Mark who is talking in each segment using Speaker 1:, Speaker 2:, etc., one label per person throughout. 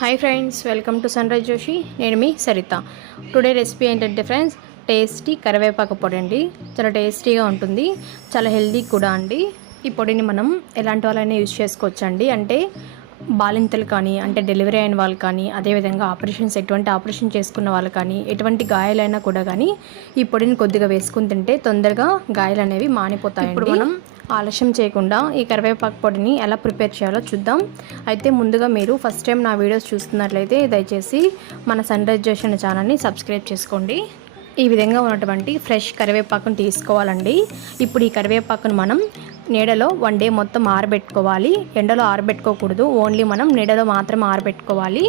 Speaker 1: Hi friends welcome to sunrise Joshi నేను మీ Saritha. Today recipe ఏంటంటే ఫ్రెండ్స్ టేస్టీ కరివేపాకు పొడి అండి. చాలా టేస్టీగా ఉంటుంది చాలా హెల్దీ కూడా అండి. ఈ పొడిని మనం ఎలాంటి వాళ్ళైనా యూజ్ చేసుకోవచ్చండి. అంటే బాలింతలు కానీ అంటే డెలివరీ అయిన వాళ్ళు కానీ అదేవిధంగా ఆపరేషన్స్ ఎటువంటి ఆపరేషన్ చేసుకున్న వాళ్ళు కానీ ఎటువంటి గాయాలైనా కూడా కానీ ఈ పొడిని కొద్దిగా వేసుకుని తింటే తొందరగా గాయాలు అనేవి మానిపోతాయి ఇప్పుడు మనం ఆలస్యం చేయకుండా ఈ కరివేపాకు పొడిని ఎలా ప్రిపేర్ చేయాలో చూద్దాం. అయితే ముందుగా మీరు ఫస్ట్ టైం నా వీడియోస్ చూస్తున్నట్లయితే దయచేసి మన సన్ రైజ్ చేసిన ఛానల్ని సబ్స్క్రైబ్ చేసుకోండి. ఈ విధంగా ఉన్నటువంటి ఫ్రెష్ కరివేపాకును తీసుకోవాలండి. ఇప్పుడు ఈ కరివేపాకును మనం నీడలో వన్ డే మొత్తం ఆరబెట్టుకోవాలి. ఎండలో ఆరబెట్టుకోకూడదు. ఓన్లీ మనం నీడలో మాత్రం ఆరబెట్టుకోవాలి.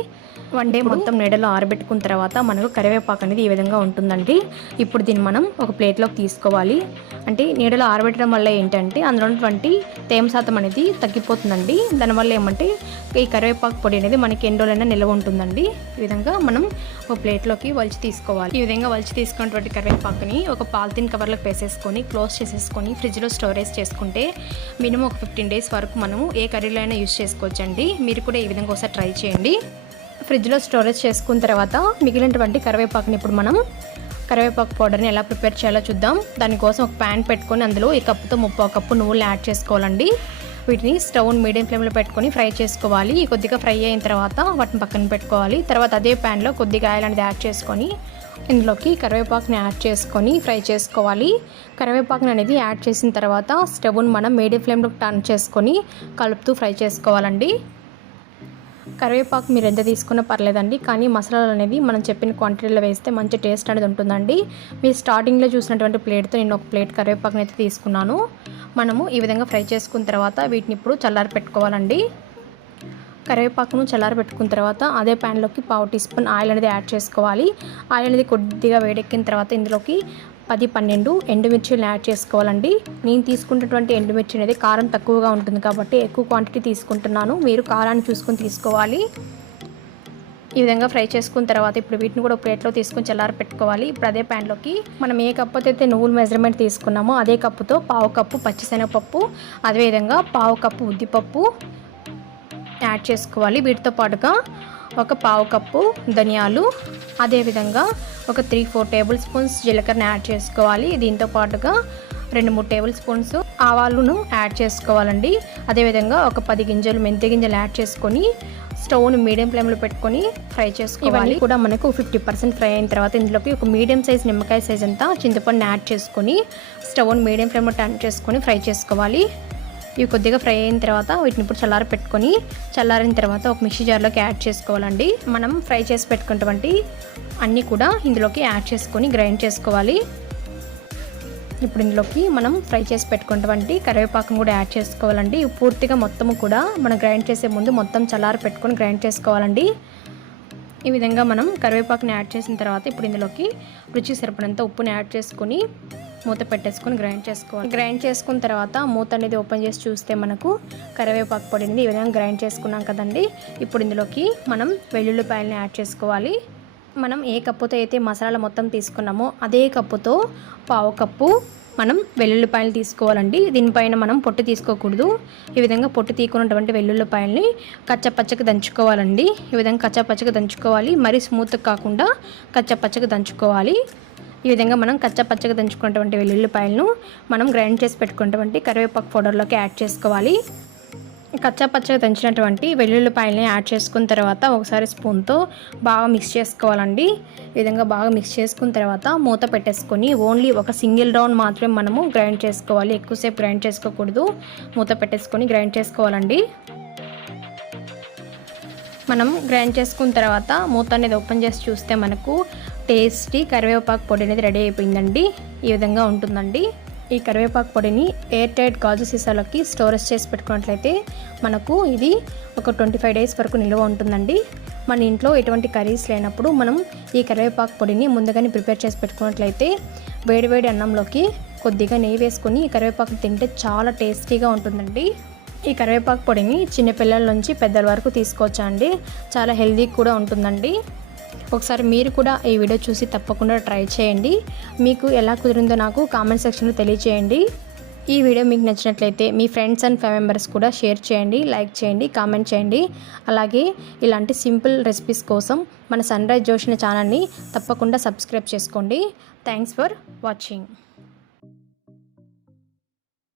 Speaker 1: వన్ డే మొత్తం నీడలో ఆరబెట్టుకున్న తర్వాత మనకు కరివేపాకు అనేది ఈ విధంగా ఉంటుందండి. ఇప్పుడు దీన్ని మనం ఒక ప్లేట్లోకి తీసుకోవాలి. అంటే నీడలో ఆరబెట్టడం వల్ల ఏంటంటే అందులో ఉన్నటువంటి తేమ శాతం అనేది తగ్గిపోతుందండి. దానివల్ల ఏమంటే ఈ కరివేపాకు పొడి అనేది మనకి ఎన్ని రోజులైనా నిల్వ ఉంటుందండి. ఈ విధంగా మనం ఒక ప్లేట్లోకి వలిచి తీసుకోవాలి. ఈ విధంగా వలిచి తీసుకున్నటువంటి కరివేపాకుని ఒక పాలిథిన్ కవర్లోకి వేసేసుకొని క్లోజ్ చేసేసుకొని ఫ్రిడ్జ్లో స్టోరేజ్ చేసుకుంటే మినిమం ఒక ఫిఫ్టీన్ డేస్ వరకు మనము ఏ కర్రీలో అయినా యూస్ చేసుకోవచ్చండి. మీరు కూడా ఈ విధంగా ఒకసారి ట్రై చేయండి. ఫ్రిడ్జ్లో స్టోరేజ్ చేసుకున్న తర్వాత మిగిలినటువంటి కరివేపాకుని ఇప్పుడు మనం కరివేపాకు పౌడర్ని ఎలా ప్రిపేర్ చేయాలో చూద్దాం. దానికోసం ఒక ప్యాన్ పెట్టుకొని అందులో ఈ కప్పుతో ముప్పై కప్పు నువ్వులు యాడ్ చేసుకోవాలండి. వీటిని స్టవ్ మీడియం ఫ్లేమ్లో పెట్టుకొని ఫ్రై చేసుకోవాలి. కొద్దిగా ఫ్రై అయిన తర్వాత వాటిని పక్కన పెట్టుకోవాలి. తర్వాత అదే ప్యాన్లో కొద్దిగా ఆయిల్ అనేది యాడ్ చేసుకొని ఇందులోకి కరివేపాకుని యాడ్ చేసుకొని ఫ్రై చేసుకోవాలి. కరివేపాకుని అనేది యాడ్ చేసిన తర్వాత స్టవ్ని మనం మీడియం ఫ్లేమ్లో టర్న్ చేసుకొని కలుపుతూ ఫ్రై చేసుకోవాలండి. కరివేపాకు మీరు ఎంత తీసుకున్నా పర్లేదండి కానీ మసాలాలు అనేది మనం చెప్పిన క్వాంటిటీలో వేస్తే మంచి టేస్ట్ అనేది ఉంటుందండి. మీరు స్టార్టింగ్లో చూసినటువంటి ప్లేట్తో నేను ఒక ప్లేట్ కరివేపాకుని అయితే తీసుకున్నాను. మనము ఈ విధంగా ఫ్రై చేసుకున్న తర్వాత వీటిని ఇప్పుడు చల్లారి పెట్టుకోవాలండి కరివేపాకును చల్లారి పెట్టుకున్న తర్వాత అదే ప్యాన్లోకి పావు టీ స్పూన్ ఆయిల్ అనేది యాడ్ చేసుకోవాలి. ఆయిల్ అనేది కొద్దిగా వేడెక్కిన తర్వాత ఇందులోకి పది పన్నెండు ఎండుమిర్చిని యాడ్ చేసుకోవాలండి. నేను తీసుకున్నటువంటి ఎండుమిర్చి అనేది కారం తక్కువగా ఉంటుంది కాబట్టి ఎక్కువ క్వాంటిటీ తీసుకుంటున్నాను. మీరు కారాన్ని చూసుకొని తీసుకోవాలి. ఈ విధంగా ఫ్రై చేసుకున్న తర్వాత ఇప్పుడు వీటిని కూడా ప్లేట్లో తీసుకొని చల్లారి పెట్టుకోవాలి. ఇప్పుడు అదే ప్యాన్లోకి మనం ఏ కప్పు అయితే నువ్వులు మెజర్మెంట్ తీసుకున్నామో అదే కప్పుతో పావు కప్పు పచ్చిశనగపప్పు అదేవిధంగా పావు కప్పు ఉద్దిపప్పు యాడ్ చేసుకోవాలి. వీటితో పాటుగా ఒక పావు కప్పు ధనియాలు అదేవిధంగా ఒక త్రీ ఫోర్ టేబుల్ స్పూన్స్ జీలకర్రని యాడ్ చేసుకోవాలి. దీంతో పాటుగా రెండు మూడు టేబుల్ స్పూన్స్ ఆవాలను యాడ్ చేసుకోవాలండి. అదేవిధంగా ఒక పది గింజలు మెంతి గింజలు యాడ్ చేసుకొని స్టవ్ను మీడియం ఫ్లేమ్లో పెట్టుకొని ఫ్రై చేసుకోవాలి. కూడా మనకు ఫిఫ్టీ పర్సెంట్ ఫ్రై అయిన తర్వాత ఇందులోకి ఒక మీడియం సైజ్ నిమ్మకాయ సైజ్ అంతా చింతపండుని యాడ్ చేసుకొని స్టవ్ను మీడియం ఫ్లేమ్లో టర్న్ చేసుకొని ఫ్రై చేసుకోవాలి. ఇవి కొద్దిగా ఫ్రై అయిన తర్వాత వీటిని ఇప్పుడు చల్లారి పెట్టుకొని చల్లారిన తర్వాత ఒక మిక్సీ జార్లోకి యాడ్ చేసుకోవాలండి. మనం ఫ్రై చేసి పెట్టుకున్నటువంటి అన్నీ కూడా ఇందులోకి యాడ్ చేసుకొని గ్రైండ్ చేసుకోవాలి. ఇప్పుడు ఇందులోకి మనం ఫ్రై చేసి పెట్టుకున్నటువంటి కరివేపాకును కూడా యాడ్ చేసుకోవాలండి. పూర్తిగా మొత్తము కూడా మనం గ్రైండ్ చేసే ముందు మొత్తం చల్లారి పెట్టుకొని గ్రైండ్ చేసుకోవాలండి. ఈ విధంగా మనం కరివేపాకుని యాడ్ చేసిన తర్వాత ఇప్పుడు ఇందులోకి రుచి సరిపడంత ఉప్పుని యాడ్ చేసుకొని మూత పెట్టేసుకొని గ్రైండ్ చేసుకోవాలి. గ్రైండ్ చేసుకున్న తర్వాత మూత అనేది ఓపెన్ చేసి చూస్తే మనకు కరివేపాకు పొడి అనేది ఈ విధంగా గ్రైండ్ చేసుకున్నాం కదండి. ఇప్పుడు ఇందులోకి మనం వెల్లుల్లిపాయలని యాడ్ చేసుకోవాలి. మనం ఏ కప్పుతో అయితే మసాలా మొత్తం తీసుకున్నామో అదే కప్పుతో పావు కప్పు మనం వెల్లుల్లిపాయలు తీసుకోవాలండి. దీనిపైన మనం పొట్టు తీసుకోకూడదు. ఈ విధంగా పొట్టు తీకున్నటువంటి వెల్లుల్లిపాయల్ని కచ్చపచ్చగా దంచుకోవాలండి. ఈ విధంగా కచ్చపచ్చగా దంచుకోవాలి. మరీ స్మూత్ కాకుండా కచ్చపచ్చగా దంచుకోవాలి. ఈ విధంగా మనం కచ్చపచ్చగా దంచుకున్నటువంటి వెల్లుల్లిపాయలను మనం గ్రైండ్ చేసి పెట్టుకున్నటువంటి కరివేపాకు పౌడర్లోకి యాడ్ చేసుకోవాలి. కచ్చా పచ్చగా దంచినటువంటి వెల్లుల్లిపాయలని యాడ్ చేసుకున్న తర్వాత ఒకసారి స్పూన్తో బాగా మిక్స్ చేసుకోవాలండి. ఈ విధంగా బాగా మిక్స్ చేసుకున్న తర్వాత మూత పెట్టేసుకొని ఓన్లీ ఒక సింగిల్ రౌండ్ మాత్రమే మనము గ్రైండ్ చేసుకోవాలి. ఎక్కువసేపు గ్రైండ్ చేసుకోకూడదు. మూత పెట్టేసుకొని గ్రైండ్ చేసుకోవాలండి. మనం గ్రైండ్ చేసుకున్న తర్వాత మూత అనేది ఓపెన్ చేసి చూస్తే మనకు టేస్టీ కరివేపాకు పొడి అనేది రెడీ అయిపోయిందండి. ఈ విధంగా ఉంటుందండి. ఈ కరివేపాకు పొడిని ఎయిర్ టైట్ గాజు సీసాలోకి స్టోరేజ్ చేసి పెట్టుకున్నట్లయితే మనకు ఇది ఒక ట్వంటీ ఫైవ్ డేస్ వరకు నిల్వ ఉంటుందండి. మన ఇంట్లో ఎటువంటి కర్రీస్ లేనప్పుడు మనం ఈ కరివేపాకు పొడిని ముందుగానే ప్రిపేర్ చేసి పెట్టుకున్నట్లయితే వేడివేడి అన్నంలోకి కొద్దిగా నెయ్యి వేసుకొని ఈ కరివేపాకు తింటే చాలా టేస్టీగా ఉంటుందండి. ఈ కరివేపాకు పొడిని చిన్నపిల్లల నుంచి పెద్దల వరకు తీసుకోవచ్చా అండి చాలా హెల్దీ కూడా ఉంటుందండి. ఒకసారి మీరు కూడా ఈ వీడియో చూసి తప్పకుండా ట్రై చేయండి. మీకు ఎలా కుదిరిందో నాకు కామెంట్ సెక్షన్లో తెలియచేయండి. ఈ వీడియో మీకు నచ్చినట్లయితే మీ ఫ్రెండ్స్ అండ్ ఫ్యామిలీ మెంబర్స్ కూడా షేర్ చేయండి లైక్ చేయండి కామెంట్ చేయండి. అలాగే ఇలాంటి సింపుల్ రెసిపీస్ కోసం మన సన్ రైజ్ జోషిన ఛానల్ని తప్పకుండా సబ్స్క్రైబ్ చేసుకోండి. Thanks for watching.